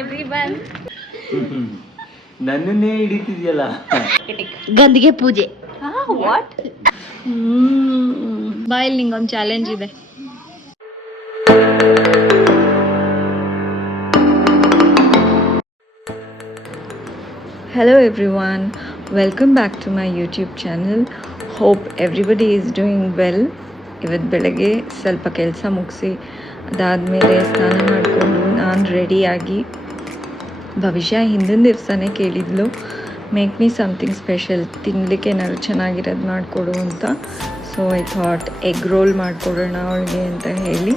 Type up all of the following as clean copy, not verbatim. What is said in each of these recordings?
Everyone. ನನ್ನನ್ನೇ ಹಿಡಿತಿದ್ಯಲ್ಲ. ಗಂದಿಗೆ ಪೂಜೆ. What? ಬಾಯಲ್ಲಿ ನಿಂಗೊಂದು ಚಾಲೆಂಜ್ ಇದೆ. Hello everyone, welcome back to my YouTube channel. Hope everybody is doing well. ಇವತ್ತು ಬೆಳಗ್ಗೆ ಸ್ವಲ್ಪ ಕೆಲಸ ಮುಗಿಸಿ ಅದಾದಮೇಲೆ ಸ್ನಾನ ಮಾಡಿಕೊಂಡು ನಾನು ರೆಡಿಯಾಗಿ ಭವಿಷ್ಯ ಹಿಂದಿನ ದಿವಸನೇ ಕೇಳಿದ್ಲು ಮೇಕ್ ಮೀ ಸಮಥಿಂಗ್ ಸ್ಪೆಷಲ್, ತಿನ್ನಲಿಕ್ಕೆ ಏನಾದ್ರು ಚೆನ್ನಾಗಿರೋದು ಮಾಡಿಕೊಡು ಅಂತ. So I thought egg roll ಮಾಡಿಕೊಡೋಣ ಅವಳಿಗೆ ಅಂತ ಹೇಳಿ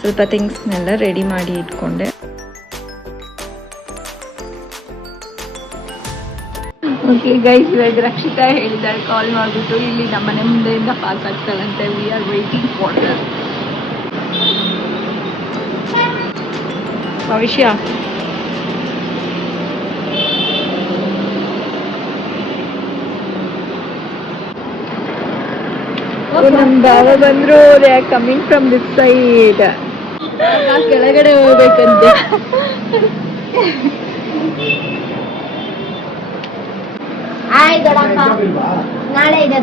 ಸ್ವಲ್ಪ ಥಿಂಗ್ಸ್ನೆಲ್ಲ ರೆಡಿ ಮಾಡಿ ಇಟ್ಕೊಂಡೆ. ಓಕೆ ಗೈಸ್, ಇವಾಗ ರಕ್ಷಿತಾ ಹೇಳಿದ್ದಾಳೆ ಕಾಲ್ ಮಾಡಿಬಿಟ್ಟು ಇಲ್ಲಿ ನಮ್ಮ ಮನೆ ಮುಂದೆಯಿಂದ ಪಾಸ್ ಆಗ್ತಾಳಂತೆ. We are waiting for there. Bhavishya ನಮ್ಮ ಬಾವ ಬಂದ್ರು. They are coming from this side. ಕೆಳಗಡೆ ಹೋಗ್ಬೇಕಂತೆ. ನಾಳೆ ಇದೆ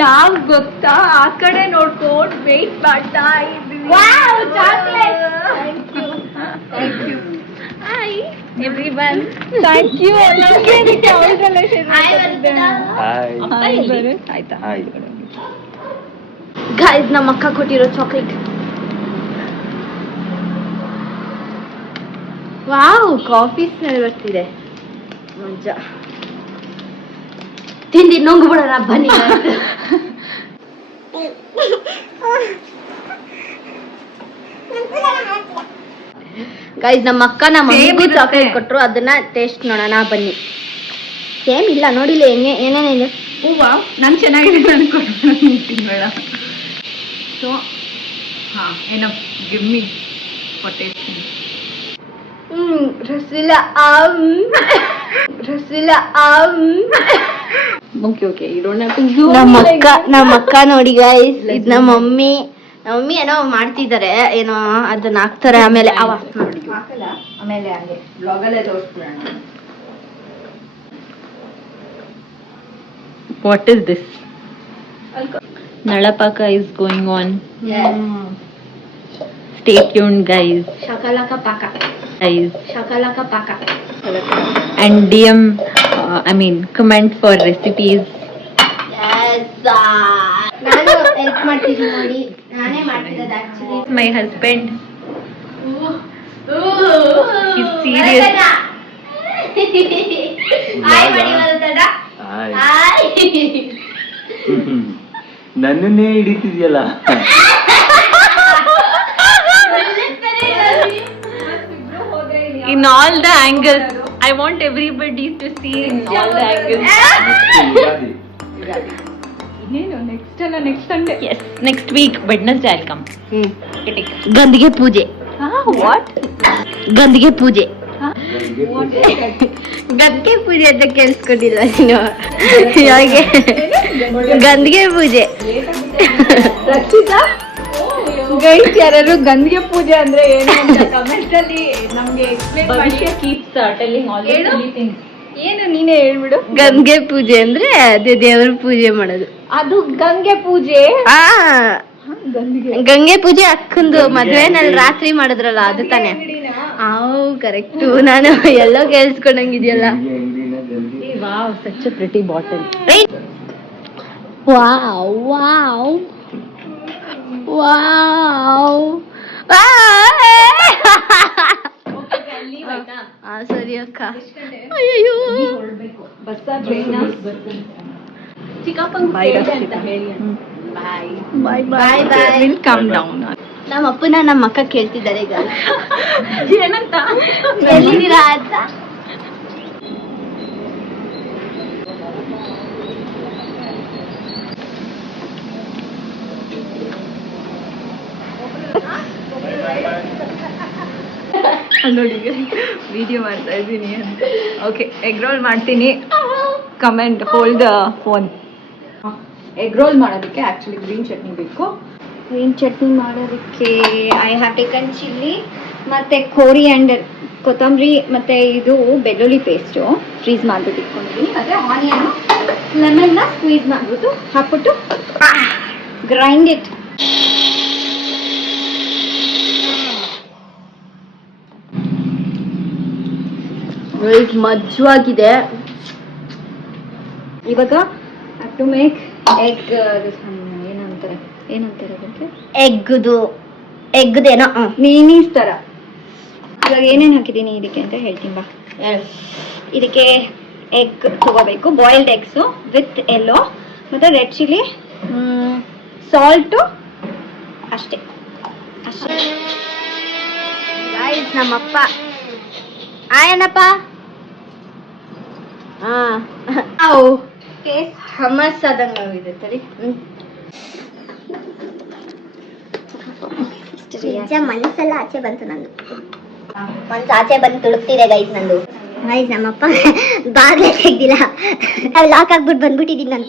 ನಾವ್ ಗೊತ್ತಾ ಆ ಕಡೆ ನೋಡ್ಕೊಂಡು ವೇಟ್ ಮಾಡ್ತಾ ಇದ್ವಿ. Hi everyone. Thank you. ಆಯ್ತಾ? ಗೈಸ್, ನಮ್ಮ ಅಕ್ಕ ಕೊಟ್ಟಿರೋ ಚಾಕ್ಲೇಟ್. ವಾವ್, ಕಾಫಿ ಸ್ಮೆಲ್ ಬರ್ತಿದೆ. ಮಜಾ. ತಿಂಡಿ ನುಂಗು ಬಿಡೋಣ ಬನ್ನಿ. ಗೈಸ್, ನಮ್ಮ ಅಕ್ಕ ನಮ್ಮ ಮಮ್ಮಿಗೂ ಚಾಕ್ಲೇಟ್ ಕೊಟ್ರು, ಅದನ್ನ ಟೇಸ್ಟ್ ನೋಡೋಣ ಬನ್ನಿ. ಸೇಮ್ ಇಲ್ಲ ನೋಡಿಲ್ಲ ಏನೇನಿದೆ. ಹೂವಾ ನಾನು ಚೆನ್ನಾಗಿದೆ ಅನ್ಕೊಂಡು ತಿನ್ಬೇಡ. ಸೊ ಹಾ, ಏನೋ give me for tasting. Rasila okay you don't have to zoom. ನಮ್ಮ ಅಕ್ಕ ನೋಡಿ ಗೈಸ್, ಇದು ನಮ್ಮ ಮಮ್ಮಿ ಏನೋ ಮಾಡ್ತಿದ್ದಾರೆ, ಏನೋ ಅದನ್ನ ಹಾಕ್ತಾರೆ. ಆಮೇಲೆ ಆಮೇಲೆ ಹಂಗೆ ಬ್ಲಾಗಲ್ಲೇ ತೋರಿಸ್ಬಿಡೋಣ. What is this? Nalapaka is going on. Stay tuned, guys. Shakalaka paka. Guys. Shakalaka paka. And DM, comment for recipes. Yes. ನಾನು ಹೆಲ್ಪ್ ಮಾಡ್ತಿದ್ದೀನಿ ನೋಡಿ, ನಾನೇ ಮಾಡ್ತಿರೋದು actually. My husband. He's serious. Hi ಮಾಡಿ ಬರುತ್ತಡ. ಹಾಯ್. ನನ್ನನ್ನೇ ಹಿಡಿತಿದ್ಯಲ್ಲ. In all the angles. I want everybody to see in all the angles. ಇನ್ನೇನು next Sunday. Yes, next week Wednesday I'll come. ಗಂದಿಗೆ ಪೂಜೆ. What? ಗಂದಿಗೆ ಪೂಜೆ. ಗಂದಿಗೆ ಪೂಜೆ ಅಂತ ಕೇಳಿಸ್ಕೊಂಡಿಲ್ಲ ನೀನು. ಹಾಗೆ ಗಂದಿಗೆ ಪೂಜೆ. ರಕ್ಷಿತಾ ಗೈಸ್, ಯಾರು ಗಂದಿಗೆ ಪೂಜೆ ಅಂದ್ರೆ ಏನು ಅಂತ ಕಮೆಂಟ್ ಅಲ್ಲಿ ನಮ್ಗೆ ಎಕ್ಸ್ಪ್ಲೇನ್ ಮಾಡಿ. Bhavishya keeps telling all the silly things. ಏನು ನೀನೇ ಹೇಳ್ಬಿಡು. ಗಂಗೆ ಪೂಜೆ ಅಂದ್ರೆ ಅದೇ ದೇವರ ಪೂಜೆ ಮಾಡೋದು. ಅದು ಗಂಗೆ ಪೂಜೆ. ಗಂಗೆ ಪೂಜೆ ಅಕ್ಕಂದು ಮದ್ವೆನಲ್ಲಿ ರಾತ್ರಿ ಮಾಡಿದ್ರಲ್ಲ, ಅದು ತಾನೆ. ಕರೆಕ್ಟು. ನಾನು ಎಲ್ಲೋ ಕೇಳಿಸ್ಕೊಂಡಂಗಿದ್ಯಲ್ಲ. Wow, such a pretty bottle. Wow. ಸರಿ ಅಕ್ಕ. ಅಯ್ಯೋ ಬಾಯ್. Come down. ನಮ್ಮ ಅಪ್ಪನ ನಮ್ಮ ಅಕ್ಕ ಕೇಳ್ತಿದ್ದಾರೆ ಈಗ ಏನಂತ, ಎಲ್ಲಿದ್ದೀರಾ ಅಂತ. ನೋಡಿ ವಿಡಿಯೋ ಮಾಡ್ತಾ ಇದ್ದೀನಿ ಅಂತ. ಓಕೆ, ಎಗ್ ರೋಲ್ ಮಾಡ್ತೀನಿ. Comment, hold the phone. Egg roll ಮಾಡೋದಕ್ಕೆ ಆ್ಯಕ್ಚುಲಿ ಗ್ರೀನ್ ಚಟ್ನಿ ಬೇಕು. ಗ್ರೀನ್ ಚಟ್ನಿ ಮಾಡೋದಕ್ಕೆ ಐ ಹ್ಯಾವ್ ಟೇಕನ್ ಚಿಲ್ಲಿ ಮತ್ತು ಕೋರಿಯಾಂಡರ್, ಕೊತ್ತಂಬರಿ ಮತ್ತು ಇದು ಬೆಳ್ಳುಳ್ಳಿ ಪೇಸ್ಟು ಫ್ರೀಸ್ ಮಾಡಿಬಿಟ್ಟು ಇಟ್ಕೊಂಡಿದ್ದೀನಿ. ಮತ್ತು ಆನಿಯನ್ ಲೆಮನ್ನ ಸ್ಕ್ವೀಸ್ ಮಾಡಿಬಿಟ್ಟು ಹಾಕ್ಬಿಟ್ಟು ಗ್ರೈಂಡ್ ಇಟ್. ಮಜ್ಜವಾಗಿದೆ. ಇವಾಗ ಟು ಮೇಕ್ ಎಗ್ ಏನಂತಾರೆ ಅದಕ್ಕೆ ಎಗ್ದೇನೋ ಮೀನೀಸ್ ಥರ. ಇವಾಗ ಏನೇನು ಹಾಕಿದ್ದೀನಿ ಇದಕ್ಕೆ ಅಂತ ಹೇಳ್ತೀನಿ ಬಾ. ಇದಕ್ಕೆ ಎಗ್ ತಗೋಬೇಕು, ಬಾಯ್ಲ್ಡ್ ಎಗ್ಸು ವಿತ್ ಎಲ್ಲೋ ಮತ್ತು ರೆಡ್ ಚಿಲ್ಲಿ, ಸಾಲ್ಟು, ಅಷ್ಟೇ. ನಮ್ಮಪ್ಪ ಏನಪ್ಪ ಹಮ್ಮಸ್ ಆದಂಗೆ ಆಗಿದೆ. ತಡಿ ಮನಸ್ಸೆಲ್ಲ ಆಚೆ ಬಂತು ನಂದು. ಮನ್ಸು ಆಚೆ ಬಂದು ತುಳುಕ್ತಿದೆ ಗೈಸ್ ನಂದು. ಗೈಸ್ ನಮ್ಮಪ್ಪ ಬಾಗ್ಲೇ ತೆಗ್ದಿಲ್ಲ, ಲಾಕ್ ಆಗ್ಬಿಟ್ಟು ಬಂದ್ಬಿಟ್ಟಿದ್ದೀನಿ ನಾನು.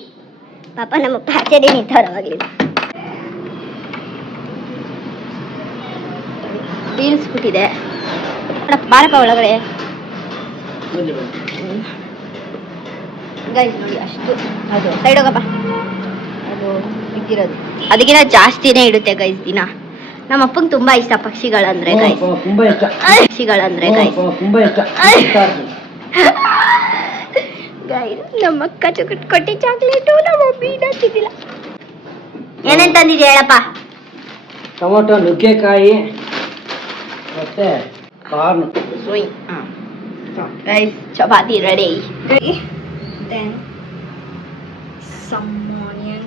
ಪಾಪ ನಮ್ಮಪ್ಪ ಆಚೆನೇ ನಿಂತವ್ರವಾಗಲಿಲ್ಲ. ಬೀಳ್ಸ್ಬಿಟ್ಟಿದೆ. ಬಾರಪ್ಪ ಒಳಗಡೆ. ಗೈಸ್ ನೋಡಿ ಅಷ್ಟು ಅದು ಸೈಡ್ ಹೋಗಪ್ಪ. ಅದು ಬಿದ್ದಿರೋದು ಅದಕ್ಕಿಂತ ಜಾಸ್ತಿನೇ ಇಡುತ್ತೆ ಗೈಸ್ ದಿನ. ನಮ್ಮ ಅಪ್ಪಂಗೆ ತುಂಬಾ ಇಷ್ಟ ಪಕ್ಷಿಗಳಂದ್ರೆ ಗೈಸ್, ಪಕ್ಷಿಗಳಂದ್ರೆ ಗೈಸ್ ತುಂಬಾ ಇಷ್ಟ. ಗೈಸ್ ನಮ್ಮ ಅಕ್ಕ ಕೊಟ್ಟಿ ಚಾಕ್ಲೇಟು ನಮ್ಮ ಮಮ್ಮಿ ತಿಂದಿಲ್ಲ. ಏನೇನ್ ತಂದಿದ್ಯಾ ಹೇಳಪ್ಪ? ಟೊಮೊಟೊ, ನುಗ್ಗೆಕಾಯಿ ಮತ್ತೆ corn. Guys chapati ready. Then some onion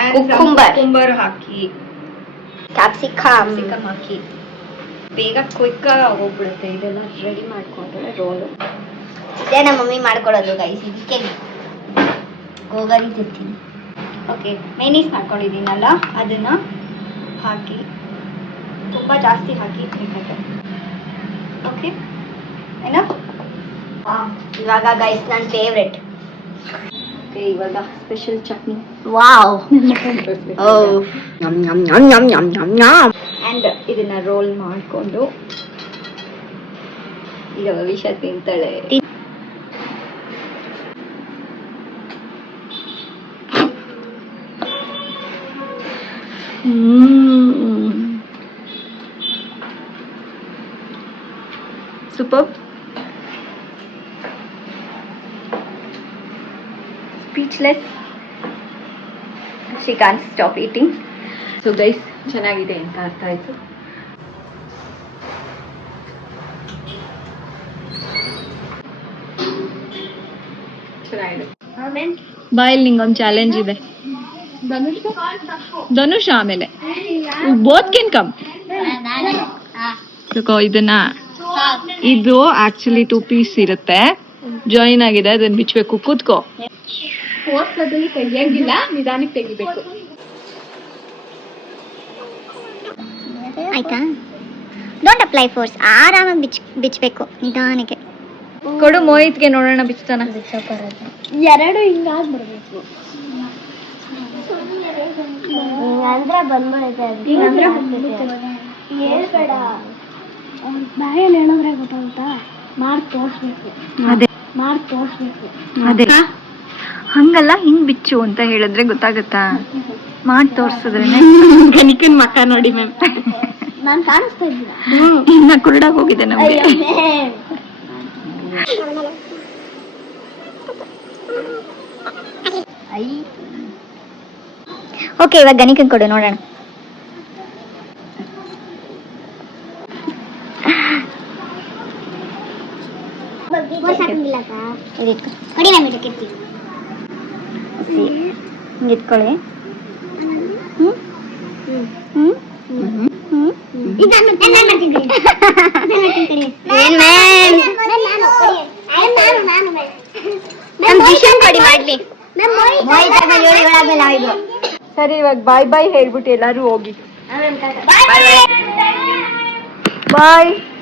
and cucumber ಹಾಕಿ, ಕ್ಯಾಪ್ಸಿಕಮ್ ಹಾಕಿ. ಬೇಗ ಕ್ವಿಕ್ ಆಗೋಗ್ಬಿಡುತ್ತೆ. ಇದೆಲ್ಲ ರೆಡಿ ಮಾಡ್ಕೊಂಡ್ರೆ ರೋಲು. ಇದೇ ನಮ್ಮ ಮಮ್ಮಿ ಮಾಡ್ಕೊಡೋದು ಗೈಸ್. ಇದಕ್ಕೆ ಗೋಗರಿ ತಿಂತೀನಿ. ಓಕೆ, ಮೇನೀಸ್ ಮಾಡ್ಕೊಂಡಿದ್ದೀನಲ್ಲ ಅದನ್ನ ಹಾಕಿ, ತುಂಬ ಜಾಸ್ತಿ ಹಾಕಿ ಬೇಕಾದ್ರೆ. ಓಕೆ ಏನೋ ಇವಾಗ ಗೈಸ್ ನನ್ನ ಫೇವ್ರೆಟ್. ಓಕೆ, ಇವಾಗ ಸ್ಪೆಷಲ್ ಚಟ್ನಿ. ವಾವ್. ಆ್ಯಂಡ್ ಇದನ್ನ ರೋಲ್ ಮಾಡಿಕೊಂಡು ಈಗ ವಿಷ ತಿಂತಾಳೆ. Super. Speechless. She can't stop eating. So guys, ಚೆನ್ನಾಗಿದೆ ಅಂತ ಅರ್ಥ ಆಯ್ತು. ಚೆನ್ನಾಗಿದೆ. ಬಾಯಲ್ಲಿ ನಿಂಗೊಂದು ಚಾಲೆಂಜ್ ಇದೆ. ಧನುಷ್ ಆಮೇಲೆ ಬೋತ್ ಕೆನ್ ಕಮ್. ಇದನ್ನ ಇದು ಆಕ್ಚುಲಿ 2 ಪೀಸ್ ಇರುತ್ತೆ, ಜಾಯಿನ್ ಆಗಿದೆ, ಅದನ್ನ ಬಿಚ್ಚಬೇಕು. ಕೂತ್ಕೋ. ತೆಗಿಯಂಗಿಲ್ಲ, ನಿಧಾನಕ್ಕೆ ತೆಗಿಬೇಕು. ಆಯ್ತಾ? ಡೋಂಟ್ ಅಪ್ಲೈ ಫೋರ್ಸ್, ಆರಾಮಾಗಿ ಬಿಚ್ಚಬೇಕು ನಿಧಾನಕ್ಕೆ. ಕೊಡು ಮೋಹಿತ್ಗೆ ನೋಡೋಣ ಬಿಚ್ತಾನ. ಎರಡು ಹಿಂಗಾಗಿ ಬರಬೇಕು ಅಂದ್ರೆ ಬಂದ್ಬಿಡುತ್ತೆ. ಹೇಳ್ಬೇಡ, ಬಾಯಲ್ಲಿ ಹೇಳಿದ್ರೆ ಗೊತ್ತಾಗುತ್ತಾ? ಮಾಡಿ ತೋರಿಸ್ಬೇಕು. ಅದೇ ಹಂಗಲ್ಲ, ಹಿಂಗ್ ಬಿಚ್ಚು ಅಂತ ಹೇಳಿದ್ರೆ ಗೊತ್ತಾಗತ್ತಾ? ಮಾಡಿ ತೋರ್ಸಿದ್ರೆ ಗಣಿಕನ್ ಮಕ್ಕ ನೋಡಿ ಮ್ಯಾಮ್. ನಾನು ಕಾಣಿಸ್ತಾ ಇದ್ದೀನ ಇನ್ನ ಕುರುಡಾಗಿ ಹೋಗಿದೆ ನಮ್ಗೆ. ಓಕೆ, ಇವಾಗ ಗಣಿಕನ್ ಕೊಡು ನೋಡೋಣ. ಇಟ್ಕೊಳ್ಳಿ. ಸರಿ, ಇವಾಗ ಬಾಯ್ ಬಾಯ್ ಹೇಳ್ಬಿಟ್ಟು ಎಲ್ಲಾರು ಹೋಗಿ. ಬಾಯ್.